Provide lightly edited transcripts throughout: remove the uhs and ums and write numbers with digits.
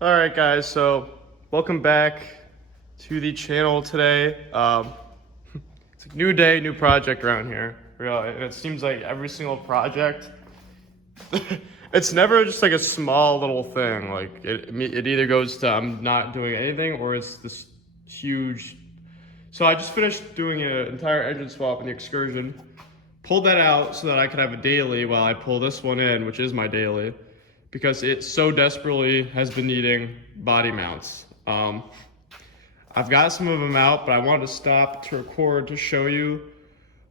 All right, guys, so welcome back to the channel today. It's a new day, new project around here, really, and it seems like every single project, it's never just like a small little thing. Like it either goes to I'm not doing anything or it's this huge. So I just finished doing an entire engine swap in the Excursion, pulled that out so that I could have a daily while I pull this one in, which is my daily, because it so desperately has been needing body mounts. I've got some of them out, but I wanted to stop to record to show you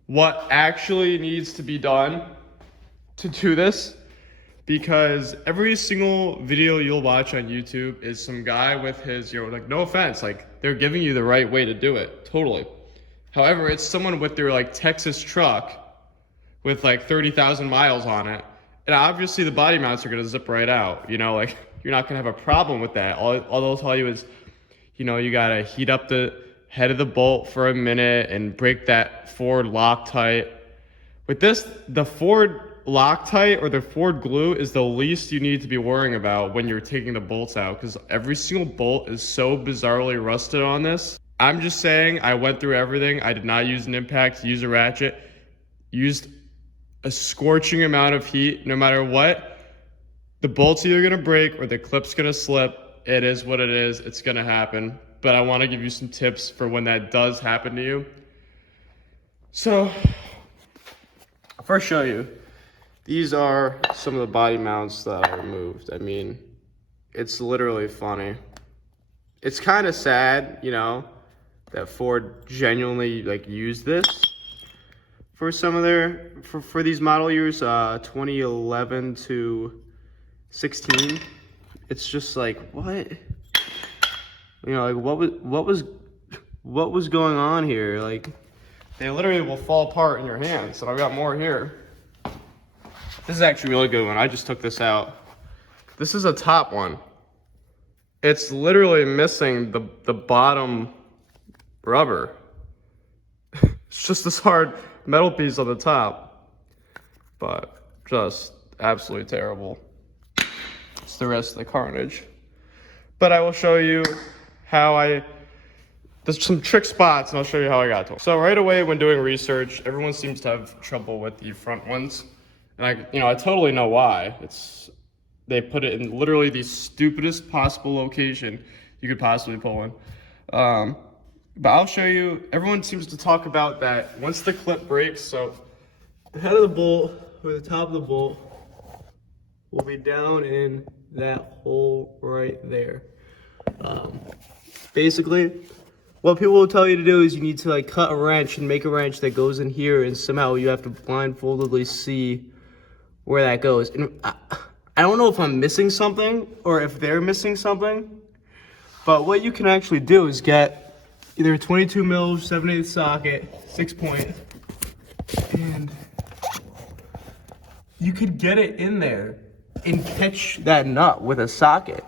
what actually needs to be done to do this, because every single video you'll watch on YouTube is some guy with his, like, no offense, like, they're giving you the right way to do it, totally. However, it's someone with their, like, Texas truck with, like, 30,000 miles on it, and obviously the body mounts are gonna zip right out, like, you're not gonna have a problem with that. All they'll tell you is, you gotta heat up the head of the bolt for a minute and break that forward Loctite. With this, the forward Loctite or the forward glue is the least you need to be worrying about when you're taking the bolts out, because every single bolt is so bizarrely rusted on this. I'm just saying, I went through everything. I did not use an impact, use a ratchet, used a scorching amount of heat. No matter what, the bolt's either gonna break or the clip's gonna slip. It is what it is. It's gonna happen. But I wanna give you some tips for when that does happen to you. So, I'll first show you. These are some of the body mounts that I removed. I mean, it's literally funny. It's kind of sad, that Ford genuinely used this for some of their, for these model years, 2011 to 16. It's just like, what? What was going on here? Like, they literally will fall apart in your hands. And I've got more here. This is actually a really good one. I just took this out. This is a top one. It's literally missing the bottom rubber. It's just this hard metal piece on the top. But just absolutely terrible. It's the rest of the carnage. But I will show you how there's some trick spots, and I'll show you how I got to them. So right away when doing research, everyone seems to have trouble with the front ones. And I totally know why. They put it in literally the stupidest possible location you could possibly pull in. But I'll show you. Everyone seems to talk about that once the clip breaks. So the head of the bolt or the top of the bolt will be down in that hole right there. Basically, what people will tell you to do is you need to cut a wrench and make a wrench that goes in here, and somehow you have to blindfoldedly see where that goes. And I don't know if I'm missing something or if they're missing something, but what you can actually do is get either a 22 mil 7/8 socket, 6-point, and you could get it in there and catch that nut with a socket.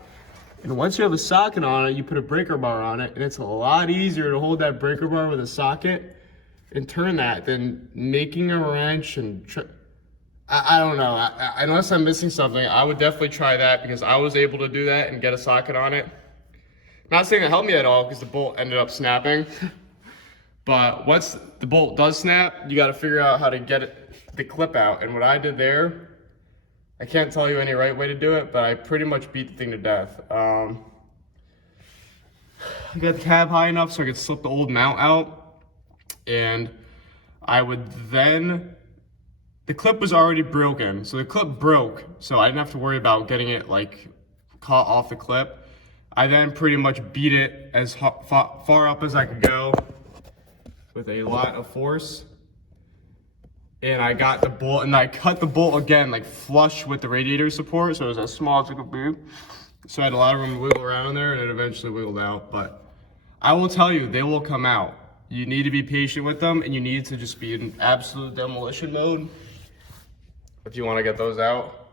And once you have a socket on it, you put a breaker bar on it, and it's a lot easier to hold that breaker bar with a socket and turn that than making a wrench and I don't know. Unless I'm missing something, I would definitely try that, because I was able to do that and get a socket on it. Not saying it helped me at all, because the bolt ended up snapping. But once the bolt does snap, you got to figure out how to get the clip out. And what I did there, I can't tell you any right way to do it, but I pretty much beat the thing to death. I got the cab high enough so I could slip the old mount out. And I would then... The clip was already broken, so the clip broke, so I didn't have to worry about getting it caught off the clip. I then pretty much beat it as far up as I could go with a lot of force. And I got the bolt, and I cut the bolt again, flush with the radiator support, so it was as small as it could be. So I had a lot of room to wiggle around in there, and it eventually wiggled out. But I will tell you, they will come out. You need to be patient with them, and you need to just be in absolute demolition mode if you want to get those out,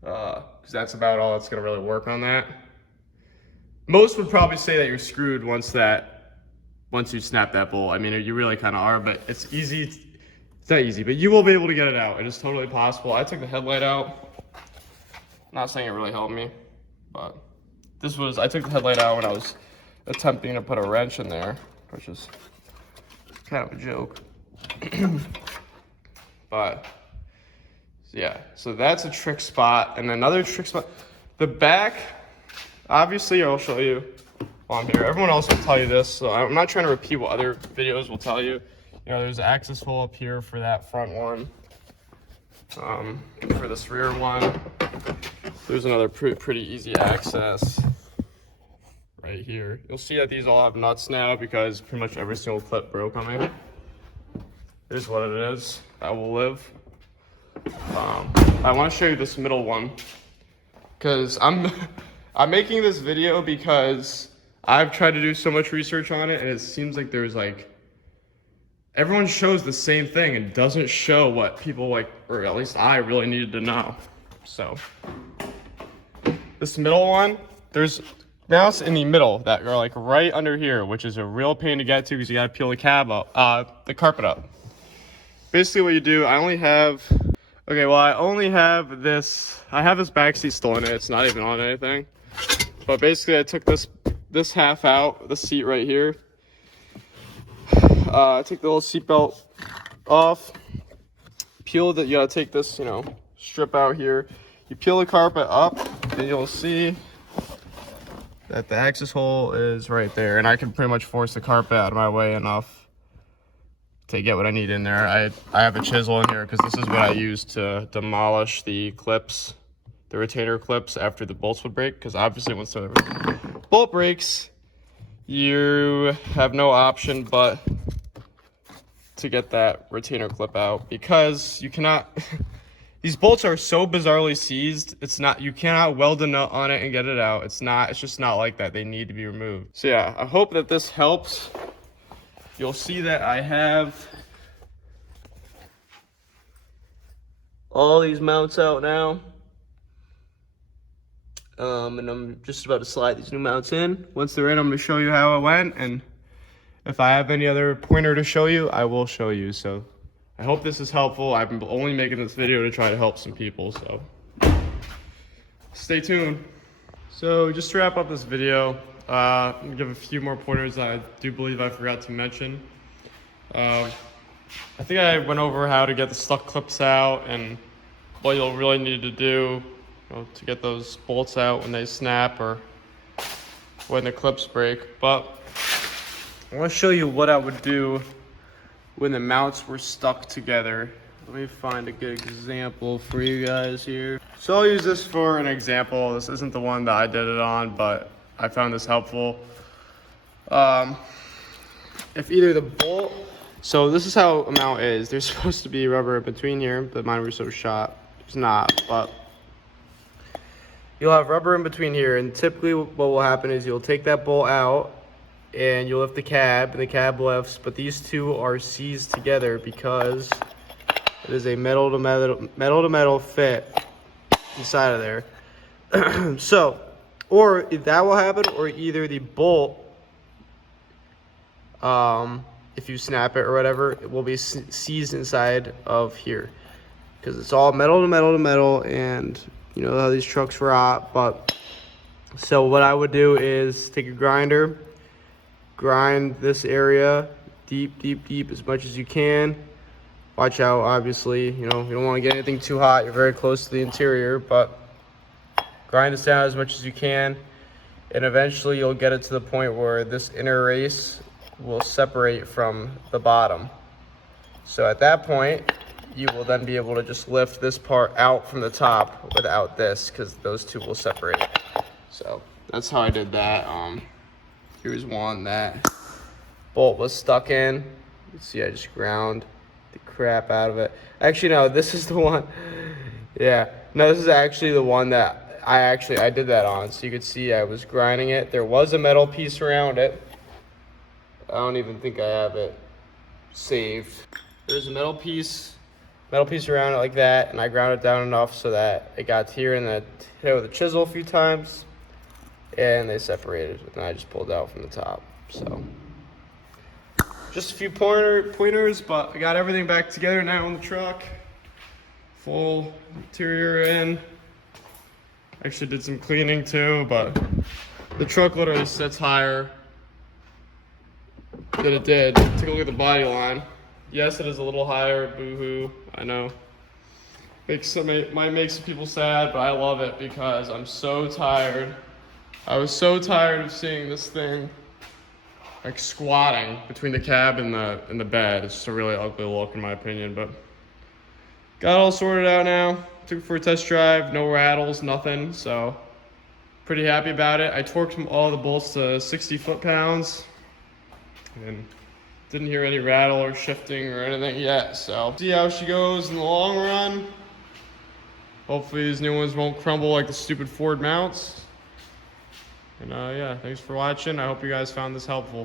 because that's about all that's going to really work on that. Most would probably say that you're screwed once you snap that bolt. I mean, you really kind of are, but it's easy. It's not easy, but you will be able to get it out. It is totally possible. I took the headlight out. Not saying it really helped me, but I took the headlight out when I was attempting to put a wrench in there, which is kind of a joke. But yeah, so that's a trick spot. And another trick spot, the back, obviously I'll show you while I'm here. Everyone else will tell you this, so I'm not trying to repeat what other videos will tell you. You know, there's an access hole up here for that front one. For this rear one, there's another pretty easy access right here. You'll see that these all have nuts now because pretty much every single clip broke on me. It is what it is. That will live. I want to show you this middle one because I'm making this video because I've tried to do so much research on it, and it seems like there's like everyone shows the same thing and doesn't show what people like, or at least I really needed to know. So this middle one, there's mounts in the middle that are like right under here, which is a real pain to get to because you gotta peel the the carpet up. Basically what you do, I only have this, I have this back seat still in it. It's not even on anything. But basically I took this half out, the seat right here. I take the little seatbelt off, you gotta take this, you know, strip out here. You peel the carpet up and you'll see that the access hole is right there. And I can pretty much force the carpet out of my way enough to get what I need in there. I have a chisel in here because this is what I use to demolish the clips, the retainer clips after the bolts would break. Because obviously once the bolt breaks, you have no option but to get that retainer clip out because you cannot, these bolts are so bizarrely seized, you cannot weld a nut on it and get it out. It's just not like that. They need to be removed. So yeah, I hope that this helps. You'll see that I have all these mounts out now. And I'm just about to slide these new mounts in. Once they're in, I'm gonna show you how it went, and if I have any other pointer to show you, I will show you. So I hope this is helpful. I'm only making this video to try to help some people, so stay tuned. So just to wrap up this video, I'm gonna give a few more pointers that I do believe I forgot to mention. I think I went over how to get the stuck clips out and what you'll really need to do, you know, to get those bolts out when they snap or when the clips break. But I want to show you what I would do when the mounts were stuck together. Let me find a good example for you guys here. So I'll use this for an example. This isn't the one that I did it on, but I found this helpful. If either the bolt, so this is how a mount is. There's supposed to be rubber in between here, but mine were so shot. It's not, but you'll have rubber in between here, and typically what will happen is you'll take that bolt out and you'll lift the cab, and the cab lifts, but these two are seized together because it is a metal to metal fit inside of there. So, or that will happen, or either the bolt, if you snap it or whatever, it will be seized inside of here because it's all metal to metal to metal, and you know how these trucks rot. But so what I would do is take a grinder, grind this area deep as much as you can. Watch out, obviously, you know, you don't want to get anything too hot. You're very close to the interior, but grind this down as much as you can, and eventually you'll get it to the point where this inner race will separate from the bottom. So at that point, you will then be able to just lift this part out from the top without this, because those two will separate. So that's how I did that. Here's one that bolt was stuck in. You can see I just ground the crap out of it. Actually, no, this is the one. Yeah, no, this is actually the one that I did that on. So you could see I was grinding it. There was a metal piece around it. I don't even think I have it saved. There's a metal piece around it like that, and I ground it down enough so that it got here, and then hit it with a chisel a few times, and they separated, and I just pulled out from the top. So just a few pointers, but I got everything back together now on the truck. Full interior in. Actually did some cleaning too, but The truck literally sits higher than it did. Take a look at the body line. Yes, it is a little higher, boo-hoo, I know. Might make some people sad, but I love it because I'm so tired. I was so tired of seeing this thing like squatting between the cab and the bed. It's just a really ugly look in my opinion, but got it all sorted out now. Took it for a test drive, no rattles, nothing, so pretty happy about it. I torqued all the bolts to 60 foot-pounds and didn't hear any rattle or shifting or anything yet, so see how she goes in the long run. Hopefully these new ones won't crumble like the stupid Ford mounts. And yeah, thanks for watching. I hope you guys found this helpful.